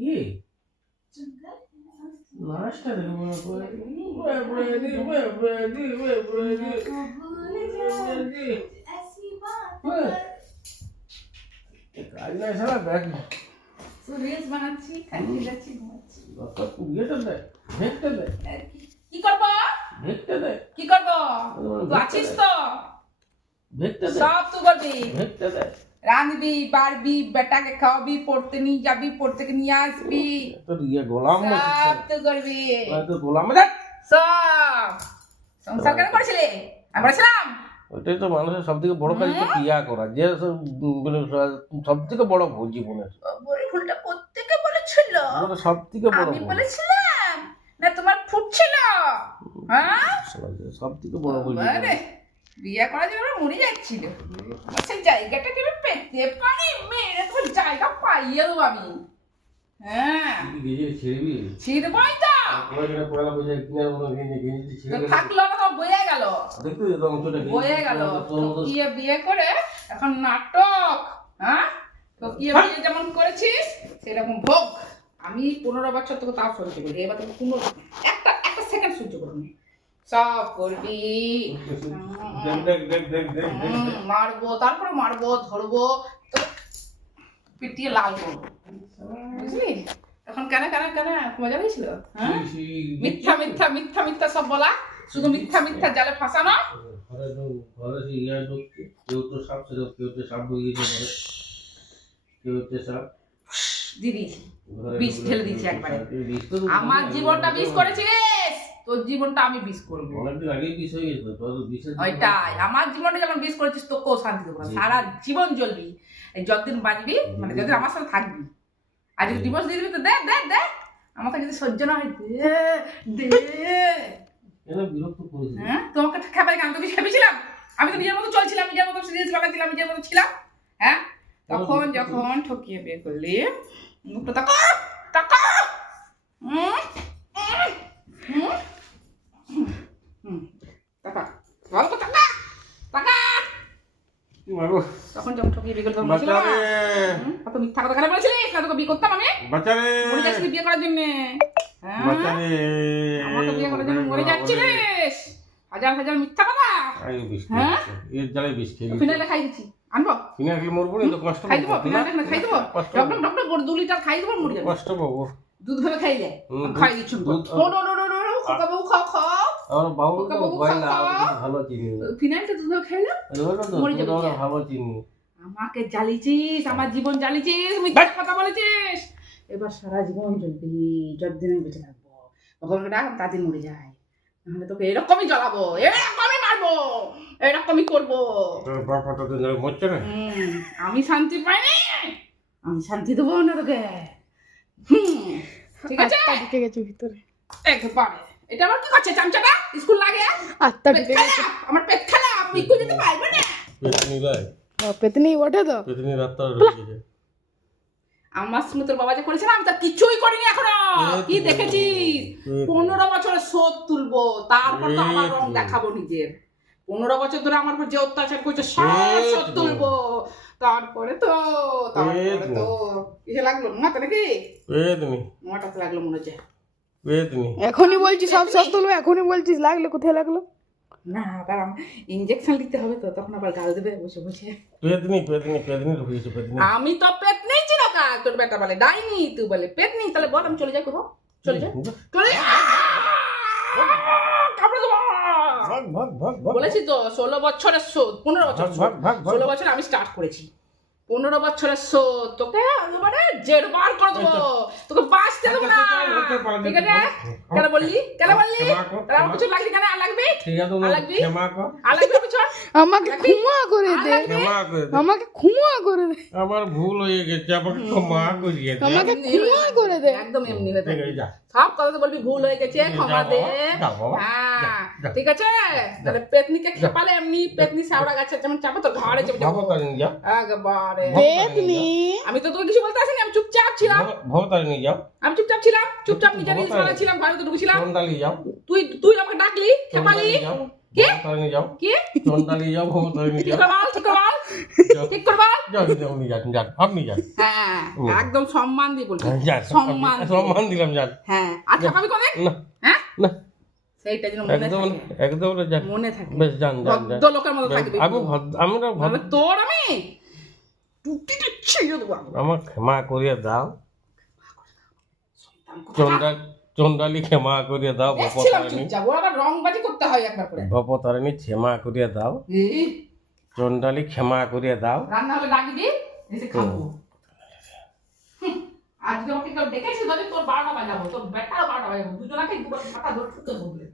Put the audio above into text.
কি নাচটা দেখো মনে করে কাজ নাই সারা ব্যাগ রিলস বানাচ্ছি, খাইতে যাচ্ছি, ঘুমাচ্ছি। ইয়েটা দেয় ভেটটা দেয় কি করবো? ভেটটা দেয় কি করবো? তুই আছিস তো? ভেটটা দেয় সব তুই করবি। ভেটটা দেয় রাঁধবি, বাড়বি, বেটাকে খাওয়াবি, পড়তে নিয়ে যাবি, পড়তে নিয়ে আসবি, তোর ইয়ে গোলাম সব তুই করবি। তোর গোলাম দেখ সব সংসার কেন করেছিলি? আমি বলেছিলাম ওইটাই তো মানুষের সব থেকে বড় কাজ তো ক্রিয়া করা যে সব থেকে বড় ভুল জীবনের ওই ভুলটা প্রত্যেকে বলেছিল। সব থেকে বড় আমি ভুল বলেছিলাম না তোমার ফুটছিল? হ্যাঁ সব থেকে বড় ভুল আরে বিয়ে করার জন্য মরে যাচ্ছিল, সেই জায়গাটা কেন পেতে পারি? মেয়েরা তোমার জায়গা পাইয়ে দেবো আমি। হ্যাঁ ছিড়বই তো, থাকলো না, সব বয়ে গেল, বয়ে গেল। টকিয়ে বিয়ে করে এখন নাটক। হ্যাঁ টকিয়ে বিয়ে যেমন করেছিস সেরকম ভোগ। আমি 15 বছর তোকে তাও সহ্য করি, এবার তোকে কোনো একটা সেকেন্ড সহ্য করবি, সব করবি। মারবো, তারপরে মারবো, ধরবো, পিটিয়ে লাল করবো, বুঝলি? এখন কেন কেন কেন মজা পেয়েছিল? হ্যাঁ মিথ্যা মিথ্যা মিথ্যা মিথ্যা সব বলা, শুধু মিথ্যা মিথ্যা জালে ফাঁসানো। দিদি বিষ ঢেলে দিয়েছি একবারে। আমার জীবনটা বিষ করেছিস, তোর জীবনটা আমি বিষ করবো। ওইটাই, আমার জীবনটা যেমন বিষ করেছিস তোকেও শান্তি দেবো না, সারা জীবন জ্বলবি। এই যতদিন বাঁচবি, মানে যতদিন আমার সাথে থাকবি। আর যদি ডিভোর্স দিয়ে দিবি তো দে দে দে, আমাকে যদি সহ্য না হয় দে দে। হ্যাঁ তোমাকে খেপাই কেন? তুমি খেপেছিলাম? আমি তো নিজের মতো চলছিলাম, নিজের মতো সিরিয়াস বানাচ্ছিলাম, নিজের মতো ছিলাম। হ্যাঁ তখন যখন ঠকিয়ে বিয়ে করলি, মুখটা তাকা তাকা, তাকা ভালো তো তাকা তাকা। তখন যখন ঠকিয়ে বিয়ে করতাম কত মিথ্যা কথা কেন বলেছিলিস? না তোকে বিয়ে করতাম আমি? মরে যাচ্ছিলি বিয়ে করার জন্য? আমাকে বিয়ে করার জন্য মরে যাচ্ছিলিস? হাজার হাজার মিথ্যা কথা। হ্যাঁ ফিনাইলে খাই দিচ্ছি, আনবো খাই দেবো, ফিনাইলে খাই দেবো, ডক্টর 2 লিটার খাই দেবো, মরে যাবে। কষ্ট পাবো দুধ ভেবে খাইলে খাই দিচ্ছি। ফিনাইলটা দুধ ভেবে খাইলে মরে যাবে। আমাকে জ্বালিয়েছিস, আমার জীবন জ্বালিয়েছিস, মিথ্যা কথা বলেছিস। এবার সারা জীবন জ্বলবি, যতদিন আমি বেঁচে থাকবো। ভগবানকে ডাক তাদের মরে যায়, নাহলে তোকে এরকমই জ্বালাবো, এরকমই মারবো, এরকমই করবো। আমি শান্তি পাইনি, আমি শান্তি দেবো না তোকে। ঠিক আছে ঢুকে গেছে ভিতরে একবারে। এটা আবার কি করছে চামচাটা? স্কুল লাগে আত্মা ঢুকে গেছে। আমার পেট খারাপ, আমি স্কুল যেতে পারবো না। পেতনি ওঠে তো আমার স্মৃতির বাবা যে করেছে না, আমি তো কিছুই করিনি এখনো। কি দেখেছিস? 15 বছরের শোধ তুলবো, তারপর তো আমার রং দেখাবো নিজের। 15 বছর ধরে আমার উপর যে অত্যাচার করছে সব শোধ তুলবো, তারপরে তো কিসে লাগলো মাথা নাকি? মাথাতে লাগলো মনে হচ্ছে। এখনই বলছি সব সব তুলবো, এখনই বলছিস লাগলো, কোথায় লাগলো? না কারণ ইনজেকশন দিতে হবে তো, তখন আবার গাল দেবে বসে বসে। আমি তো পেট নেই চিরকা, তোর বেটা বলে ডাইনি, তুই বলে পেট নেই। তাহলে বল আমি চলে যাই কোথাও, চলে যাই, চলে যাই। বলেছি তো 16 বছরের শোধ, 15 বছর 16 বছর আমি স্টার্ট করেছি। 15 বছরের শোধ তোকে একেবারে জেরবার করে দেবো, তোকে বাঁচতে দেবো না। ঠিক আছে? কেন বললি? কেন বললি? তাহলে আমার কিছু লাগলি কেন? আর লাগবে? আর লাগবে? আর লাগবে পিছন? আমাকে ক্ষমা করে দে, আমাকে ক্ষমা করে দে, আমার ভুল হয়ে গেছে, আমাকে ক্ষমা করিয়ে দে, আমাকে ক্ষমা করে দে। একদম এমনি হয়ে থাকে, সব কথা তো বলবি ভুল হয়ে গেছে, ক্ষমা দে। হ্যাঁ ঠিক আছে? তাহলে পেতনিকে খেপালে এমনি পেতনি সাওড়া গাছের যেমন চাপা তোর ঘাড়ে চেপে যাবো একবারে। পেতনি আমি তো তোকে কিছু বলতে আসিনি, আমি চুপচাপ ছিলাম, আমি চুপচাপ ছিলাম, চুপচাপ নিজে রিলস বানাচ্ছিলাম, ঘরে তো ঢুকেছিলাম। তুই আমাকে ডাকলি, খেপালি, কে? ভবতারিণী যাও, কি চন্ডালি যাও, ভবতারিণী ঠিক যাও। করে বল, ঠিক করে বল, ঠিক করে বল। যাও, আপনি যান, যান, আপনি যান। হ্যাঁ একদম সম্মান দিয়ে বলবি, যান, সম্মান দিয়ে। সম্মান দিলাম, যান। হ্যাঁ আর ঠাপাবি কোনে? না, হ্যাঁ না, সেইটা যেন মনে একদম থাকে, একদম না, যান। মনে থাকে, বেশ, যান, যান, যান। ভদ্র লোকের মতো থাকবি। আমরা নাহলে তোর আমি টুটিতে ছিঁড়ে দেবো। আমার ক্ষমা করিয়ে দাও, শয়তান কোথাকার। চন্ডালি ক্ষমা করিয়ে দাও, দেখছিলাম ভবতারিণী, চুপচাপ, ওর আবার রংবাজি করতে হয় একবার করে। ভবতারিণী ক্ষমা করিয়ে দাও, এই, চন্ডালি ক্ষমা করিয়ে দাও। রান্না হলে ডাকি দি, এসে খাবো। হুম, আজকে আমাকে কেউ ডেকেছিল, তোর 12টা বাজাবো, তোর বেটাও 12টা বাজাবো, দুজনাকে দুটো ফাটা ধরে ঠুকে বলবে।